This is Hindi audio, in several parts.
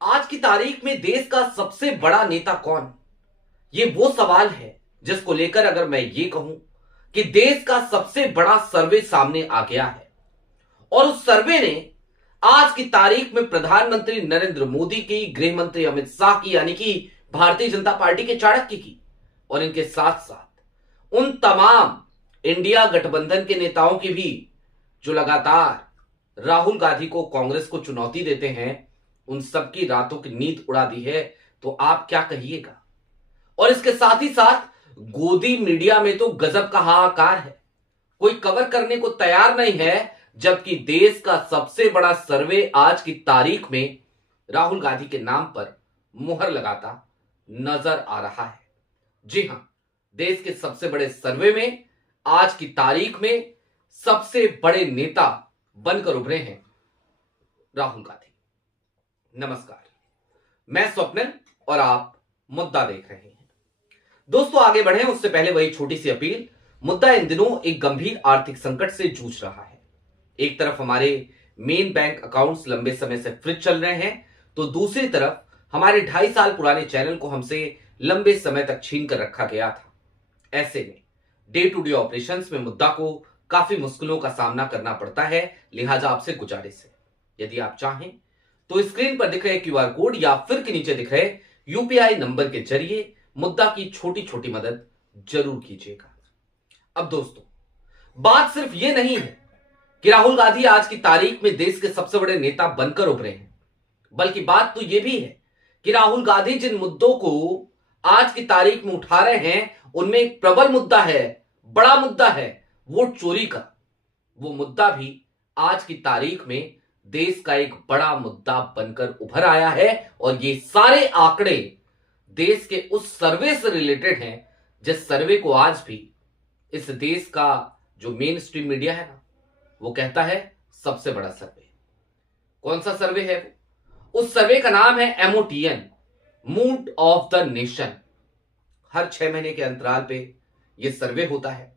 आज की तारीख में देश का सबसे बड़ा नेता कौन? ये वो सवाल है जिसको लेकर अगर मैं ये कहूं कि देश का सबसे बड़ा सर्वे सामने आ गया है और उस सर्वे ने आज की तारीख में प्रधानमंत्री नरेंद्र मोदी की, गृह मंत्री अमित शाह की यानी कि भारतीय जनता पार्टी के चाणक्य की और इनके साथ साथ उन तमाम इंडिया गठबंधन के नेताओं की भी जो लगातार राहुल गांधी को, कांग्रेस को चुनौती देते हैं, उन सबकी रातों की नींद उड़ा दी है। तो आप क्या कहिएगा? और इसके साथ ही साथ गोदी मीडिया में तो गजब का हाहाकार है, कोई कवर करने को तैयार नहीं है, जबकि देश का सबसे बड़ा सर्वे आज की तारीख में राहुल गांधी के नाम पर मुहर लगाता नजर आ रहा है। जी हां, देश के सबसे बड़े सर्वे में आज की तारीख में सबसे बड़े नेता बनकर उभरे हैं राहुल गांधी। नमस्कार, मैं स्वप्निल और आप मुद्दा देख रहे हैं। दोस्तों, आगे बढ़े उससे पहले वही छोटी सी अपील। मुद्दा इन दिनों एक गंभीर आर्थिक संकट से जूझ रहा है। एक तरफ हमारे मेन बैंक अकाउंट्स लंबे समय से फ्रीज चल रहे हैं, तो दूसरी तरफ हमारे 2.5 साल पुराने चैनल को हमसे लंबे समय तक छीन कर रखा गया था। ऐसे में डे टू डे ऑपरेशंस में मुद्दा को काफी मुश्किलों का सामना करना पड़ता है। लिहाजा आपसे गुजारिश है, यदि आप चाहें तो स्क्रीन पर दिख रहे क्यूआर कोड या फिर के नीचे दिख रहे यूपीआई नंबर के जरिए मुद्दा की छोटी छोटी मदद जरूर कीजिएगा। अब दोस्तों, बात सिर्फ ये नहीं है कि राहुल गांधी आज की तारीख में देश के सबसे बड़े नेता बनकर उभरे हैं, बल्कि बात तो यह भी है कि राहुल गांधी जिन मुद्दों को आज की तारीख में उठा रहे हैं, उनमें एक प्रबल मुद्दा है, बड़ा मुद्दा है, वोट चोरी का। वो मुद्दा भी आज की तारीख में देश का एक बड़ा मुद्दा बनकर उभर आया है और ये सारे आंकड़े देश के उस सर्वे से रिलेटेड हैं जिस सर्वे को आज भी इस देश का जो मेन स्ट्रीम मीडिया है ना, वो कहता है सबसे बड़ा सर्वे। कौन सा सर्वे है वो? उस सर्वे का नाम है MOTN, mood of the nation. हर 6 महीने के अंतराल पे ये सर्वे होता है।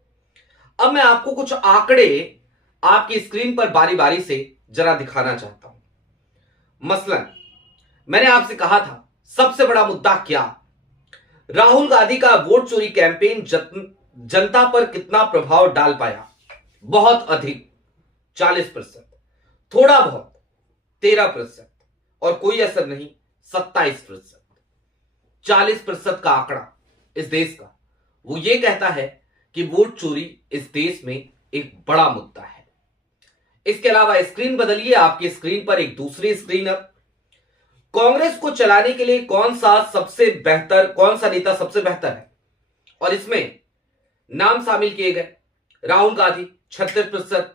अब मैं आपको कुछ आंकड़े आपकी स्क्रीन पर बारी बारी से जरा दिखाना चाहता हूं। मसलन मैंने आपसे कहा था सबसे बड़ा मुद्दा क्या? राहुल गांधी का वोट चोरी कैंपेन जनता पर कितना प्रभाव डाल पाया? बहुत अधिक 40%, थोड़ा बहुत 13% और कोई असर नहीं 27%। 40% का आंकड़ा इस देश का, वो ये कहता है कि वोट चोरी इस देश में एक बड़ा मुद्दा है। इसके अलावा स्क्रीन बदलिए, आपकी स्क्रीन पर एक दूसरी स्क्रीन। अब कांग्रेस को चलाने के लिए कौन सा नेता सबसे बेहतर है? और इसमें नाम शामिल किए गए राहुल गांधी 36%,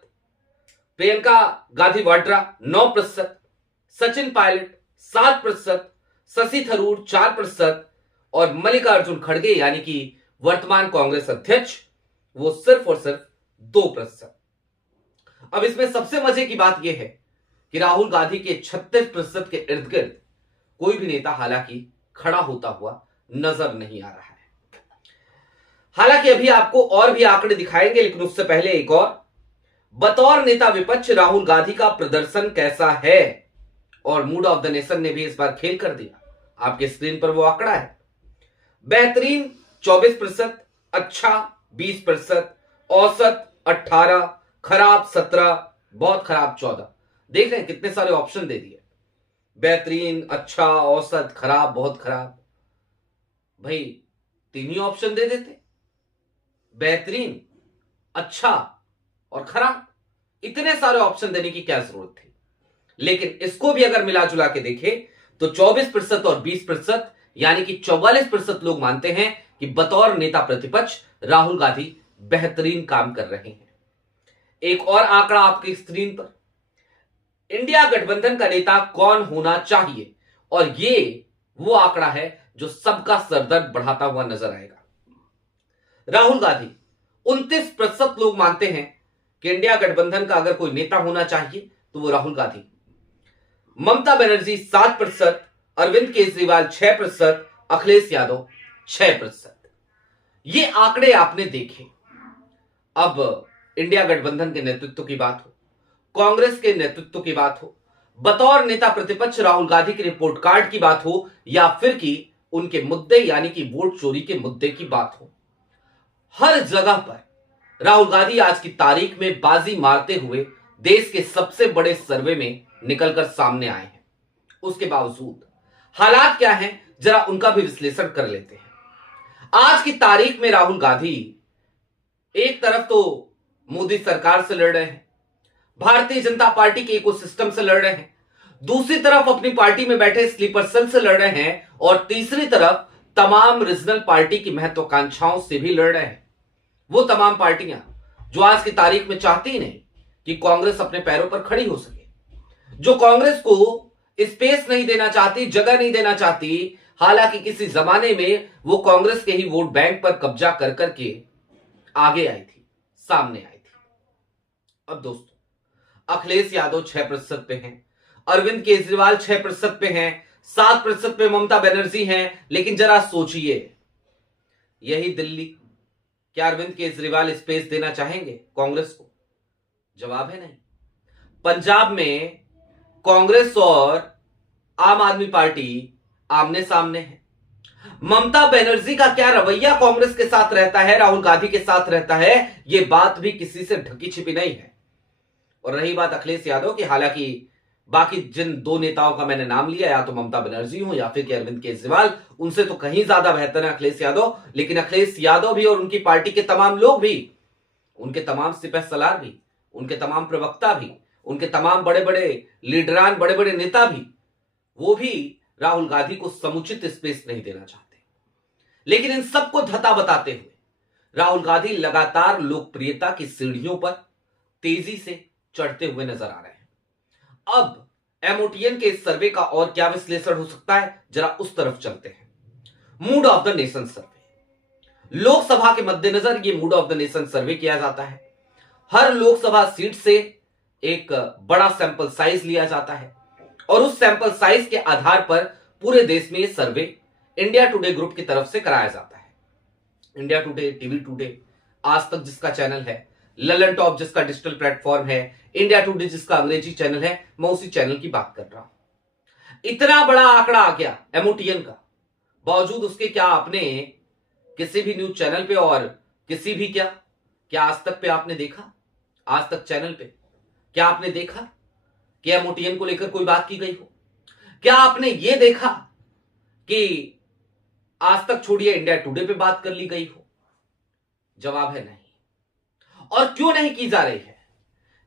प्रियंका गांधी वाड्रा 9%, सचिन पायलट 7%, शशि थरूर 4% और मल्लिकार्जुन खड़गे यानी कि वर्तमान कांग्रेस अध्यक्ष, वो सिर्फ और सिर्फ 2%। अब इसमें सबसे मजे की बात यह है कि राहुल गांधी के 36% के इर्द गिर्द कोई भी नेता हालांकि खड़ा होता हुआ नजर नहीं आ रहा है। हालांकि अभी आपको और भी आंकड़े दिखाएंगे, लेकिन उससे पहले एक और, बतौर नेता विपक्ष राहुल गांधी का प्रदर्शन कैसा है? और मूड ऑफ द नेशन ने भी इस बार खेल कर दिया। आपके स्क्रीन पर वो आंकड़ा है। बेहतरीन 24%, अच्छा 20%, औसत 18%, खराब 17%, बहुत खराब 14%। देख रहे हैं कितने सारे ऑप्शन दे दिए? बेहतरीन, अच्छा, औसत, खराब, बहुत खराब। भाई 3 ही ऑप्शन दे देते, बेहतरीन, अच्छा और खराब। इतने सारे ऑप्शन देने की क्या जरूरत थी? लेकिन इसको भी अगर मिला जुला के देखें तो 24% और 20% यानी कि 44% लोग मानते हैं कि बतौर नेता प्रतिपक्ष राहुल गांधी बेहतरीन काम कर रहे हैं। एक और आंकड़ा आपकी स्क्रीन पर, इंडिया गठबंधन का नेता कौन होना चाहिए? और ये वो आंकड़ा है जो सबका सरदर्द बढ़ाता हुआ नजर आएगा। राहुल गांधी 29% लोग मानते हैं कि इंडिया गठबंधन का अगर कोई नेता होना चाहिए तो वो राहुल गांधी। ममता बनर्जी 7%, अरविंद केजरीवाल 6%, अखिलेश यादव 6%। ये आंकड़े आपने देखे। अब इंडिया गठबंधन के नेतृत्व की बात हो, कांग्रेस के नेतृत्व की बात हो, बतौर नेता प्रतिपक्ष राहुल गांधी के रिपोर्ट कार्ड की बात हो या फिर कि उनके मुद्दे यानी कि वोट चोरी के मुद्दे की बात हो, हर जगह पर राहुल गांधी आज की तारीख में बाजी मारते हुए देश के सबसे बड़े सर्वे में निकलकर सामने आए हैं। उसके बावजूद हालात क्या हैं, जरा उनका भी विश्लेषण कर लेते हैं। आज की तारीख में राहुल गांधी एक तरफ तो मोदी सरकार से लड़ रहे हैं, भारतीय जनता पार्टी के इकोसिस्टम से लड़ रहे हैं, दूसरी तरफ अपनी पार्टी में बैठे स्लीपर सेल से लड़ रहे हैं और तीसरी तरफ तमाम रीजनल पार्टी की महत्वाकांक्षाओं से भी लड़ रहे हैं। वो तमाम पार्टियां जो आज की तारीख में चाहती ही नहीं कि कांग्रेस अपने पैरों पर खड़ी हो सके, जो कांग्रेस को स्पेस नहीं देना चाहती, जगह नहीं देना चाहती। हालांकि किसी जमाने में वो कांग्रेस के ही वोट बैंक पर कब्जा कर करके आगे आई थी, सामने आई थी। अब दोस्तों, अखिलेश यादव 6% पे हैं, अरविंद केजरीवाल 6% पे हैं, 7% पे ममता बनर्जी हैं। लेकिन जरा सोचिए, यही दिल्ली, क्या अरविंद केजरीवाल स्पेस देना चाहेंगे कांग्रेस को? जवाब है नहीं। पंजाब में कांग्रेस और आम आदमी पार्टी आमने सामने है। ममता बनर्जी का क्या रवैया कांग्रेस के साथ रहता है, राहुल गांधी के साथ रहता है, यह बात भी किसी से ढकी छिपी नहीं है। और रही बात अखिलेश यादव की, हालांकि बाकी जिन दो नेताओं का मैंने नाम लिया, या तो ममता बनर्जी हो या फिर अरविंद केजरीवाल, उनसे तो कहीं ज्यादा बेहतर है अखिलेश यादव। लेकिन अखिलेश यादव भी और उनकी पार्टी के तमाम लोग भी, उनके तमाम सिपह सलार भी, उनके तमाम प्रवक्ता भी, उनके तमाम बड़े बड़े लीडरान, बड़े बड़े नेता भी, वो भी राहुल गांधी को समुचित स्पेस नहीं देना चाहते। लेकिन इन सबको धता बताते हुए राहुल गांधी लगातार लोकप्रियता की सीढ़ियों पर तेजी से चढ़ते हुए नजर आ रहे हैं। अब एमओटीएन के इस सर्वे का और क्या विश्लेषण हो सकता है, जरा उस तरफ चलते हैं। मूड ऑफ द नेशन सर्वे, लोकसभा के मद्देनजर यह मूड ऑफ द नेशन सर्वे किया जाता है। हर लोकसभा सीट से एक बड़ा सैंपल साइज लिया जाता है और उस सैंपल साइज के आधार पर पूरे देश में यह सर्वे इंडिया टुडे ग्रुप की तरफ से कराया जाता है। इंडिया टुडे, टीवी टुडे, आज तक जिसका चैनल है, ललन टॉप जिसका डिजिटल प्लेटफॉर्म है, इंडिया टुडे जिसका अंग्रेजी चैनल है, मैं उसी चैनल की बात कर रहा हूं। इतना बड़ा आंकड़ा आ गया एमओटीएन का, बावजूद उसके क्या आपने किसी भी न्यूज चैनल पे और किसी भी क्या आज तक पे आपने देखा, आज तक चैनल पे क्या आपने देखा कि एमओटीएन को लेकर कोई बात की गई हो? क्या आपने यह देखा कि आज तक छोड़िए इंडिया टुडे पे बात कर ली गई हो? जवाब है नहीं। और क्यों नहीं की जा रही है?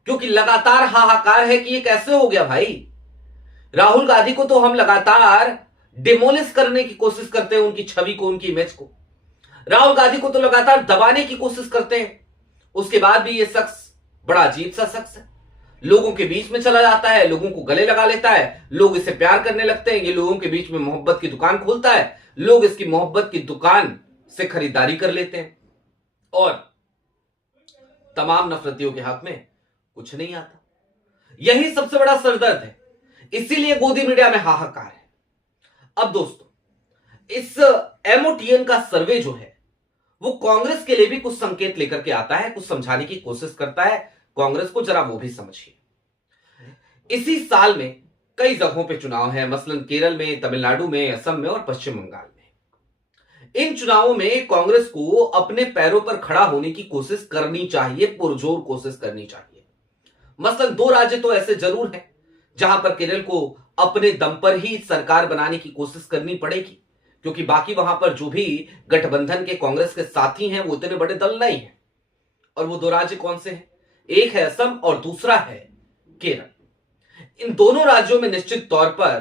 क्योंकि लगातार हाहाकार है कि ये कैसे हो गया भाई। राहुल गांधी को तो हम लगातार डिमोलिश करने की कोशिश करते हैं, उनकी छवि को, उनकी इमेज को। राहुल गांधी को तो लगातार दबाने की कोशिश करते हैं। उसके बाद भी ये शख्स बड़ा अजीब सा शख्स है, लोगों के बीच में चला जाता है, लोगों को गले लगा लेता है, लोग इसे प्यार करने लगते हैं, ये लोगों के बीच में मोहब्बत की दुकान खोलता है, लोग इसकी मोहब्बत की दुकान से खरीदारी कर लेते हैं और तमाम नफरतियों के हक में कुछ नहीं आता। यही सबसे बड़ा सरदर्द है, इसीलिए गोदी मीडिया में हाहाकार है। अब दोस्तों, इस एमओटीएन का सर्वे जो है वो कांग्रेस के लिए भी कुछ संकेत लेकर के आता है, कुछ समझाने की कोशिश करता है कांग्रेस को, जरा वो भी समझिए। इसी साल में कई जगहों पे चुनाव है, मसलन केरल में, तमिलनाडु में, असम में और पश्चिम बंगाल में। इन चुनावों में कांग्रेस को अपने पैरों पर खड़ा होने की कोशिश करनी चाहिए, पुरजोर कोशिश करनी चाहिए। मसलन 2 राज्य तो ऐसे जरूर हैं जहां पर केरल को अपने दम पर ही सरकार बनाने की कोशिश करनी पड़ेगी, क्योंकि बाकी वहां पर जो भी गठबंधन के कांग्रेस के साथी हैं वो इतने बड़े दल नहीं है। और वो 2 राज्य कौन से हैं? एक है असम और दूसरा है केरल। इन दोनों राज्यों में निश्चित तौर पर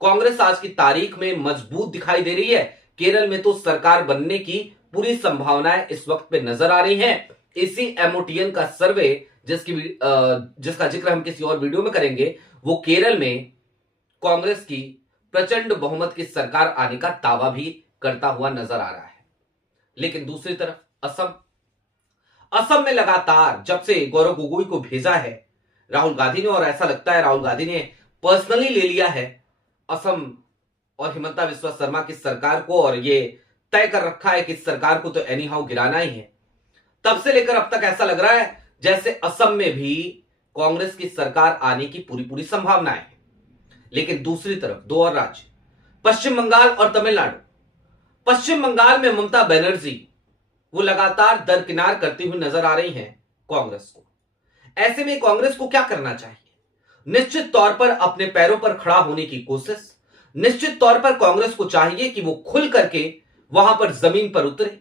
कांग्रेस आज की तारीख में मजबूत दिखाई दे रही है। केरल में तो सरकार बनने की पूरी संभावनाएं इस वक्त पे नजर आ रही हैं। इसी एमओटीएन का सर्वे जिसका जिक्र हम किसी और वीडियो में करेंगे, वो केरल में कांग्रेस की प्रचंड बहुमत की सरकार आने का दावा भी करता हुआ नजर आ रहा है। लेकिन दूसरी तरफ असम में लगातार जब से गौरव गोगोई को भेजा है राहुल गांधी ने, और ऐसा लगता है राहुल गांधी ने पर्सनली ले लिया है असम और हिमंता बिस्वा शर्मा की सरकार को, और ये तय कर रखा है कि इस सरकार को तो एनी हाउ गिराना ही है। तब से लेकर अब तक ऐसा लग रहा है जैसे असम में भी कांग्रेस की सरकार आने की पूरी संभावना है। लेकिन दूसरी तरफ दो और राज्य, पश्चिम बंगाल और तमिलनाडु। पश्चिम बंगाल में ममता बनर्जी वो लगातार दरकिनार करती हुई नजर आ रही हैं कांग्रेस को। ऐसे में कांग्रेस को क्या करना चाहिए? निश्चित तौर पर अपने पैरों पर खड़ा होने की कोशिश। निश्चित तौर पर कांग्रेस को चाहिए कि वो खुल करके वहां पर जमीन पर उतरे,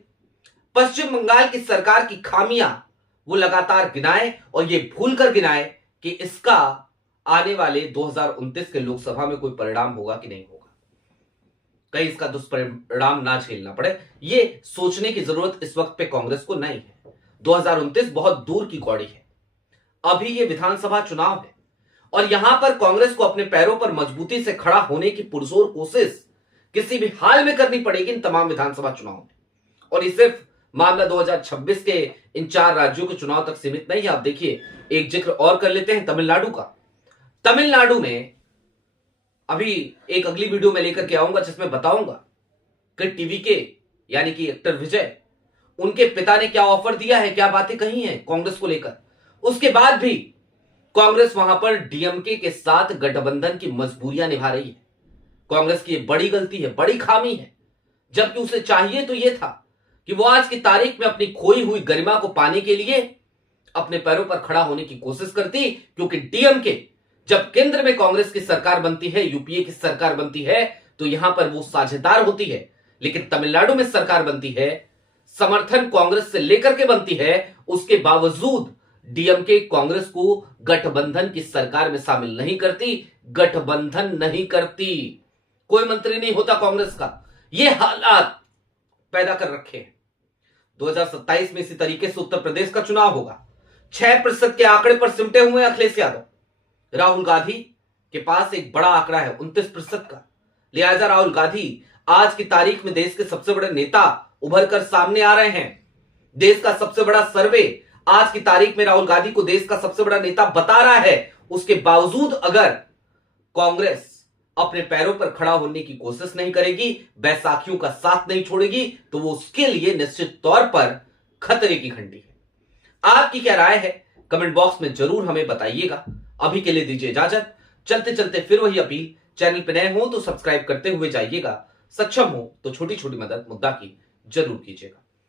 पश्चिम बंगाल की सरकार की खामियां वो लगातार गिनाए और ये भूलकर गिनाए कि इसका आने वाले 2029 के लोकसभा में कोई परिणाम होगा कि नहीं होगा, कहीं इसका दुष्परिणाम ना झेलना पड़े। ये सोचने की जरूरत इस वक्त पे कांग्रेस को नहीं है। 2029 बहुत दूर की कौड़ी है, अभी ये विधानसभा चुनाव है और यहां पर कांग्रेस को अपने पैरों पर मजबूती से खड़ा होने की पुरजोर कोशिश किसी भी हाल में करनी पड़ेगी इन तमाम विधानसभा चुनाव में। और ये सिर्फ मामला 2026 के इन 4 राज्यों के चुनाव तक सीमित नहीं है। आप देखिए, एक जिक्र और कर लेते हैं तमिलनाडु का। तमिलनाडु में अभी एक अगली वीडियो में लेकर के आऊंगा जिसमें बताऊंगा कि टीवी के यानी कि एक्टर विजय, उनके पिता ने क्या ऑफर दिया है, क्या बातें कही हैं कांग्रेस को लेकर। उसके बाद भी कांग्रेस वहां पर डीएमके के साथ गठबंधन की मजबूरियां निभा रही है। कांग्रेस की बड़ी गलती है, बड़ी खामी है, जबकि उसे चाहिए तो यह था कि वो आज की तारीख में अपनी खोई हुई गरिमा को पाने के लिए अपने पैरों पर खड़ा होने की कोशिश करती। क्योंकि डीएमके जब केंद्र में कांग्रेस की सरकार बनती है, यूपीए की सरकार बनती है, तो यहां पर वो साझेदार होती है। लेकिन तमिलनाडु में सरकार बनती है, समर्थन कांग्रेस से लेकर के बनती है, उसके बावजूद डीएमके कांग्रेस को गठबंधन की सरकार में शामिल नहीं करती, गठबंधन नहीं करती, कोई मंत्री नहीं होता कांग्रेस का। ये हालात पैदा कर रखे हैं। 2027 में इसी तरीके से उत्तर प्रदेश का चुनाव होगा। 6% के आंकड़े पर सिमटे हुए हैं अखिलेश यादव। राहुल गांधी के पास एक बड़ा आंकड़ा है 29% का। लिहाजा राहुल गांधी आज की तारीख में देश के सबसे बड़े नेता उभर कर सामने आ रहे हैं। देश का सबसे बड़ा सर्वे आज की तारीख में राहुल गांधी को देश का सबसे बड़ा नेता बता रहा है। उसके बावजूद अगर कांग्रेस अपने पैरों पर खड़ा होने की कोशिश नहीं करेगी, बैसाखियों का साथ नहीं छोड़ेगी, तो वो उसके लिए निश्चित तौर पर खतरे की घंटी है। आपकी क्या राय है कमेंट बॉक्स में जरूर हमें बताइएगा। अभी के लिए दीजिए इजाजत। चलते चलते फिर वही अपील, चैनल पर नए हो तो सब्सक्राइब करते हुए जाइएगा, सक्षम हो तो छोटी छोटी मदद मुद्दा की जरूर कीजिएगा।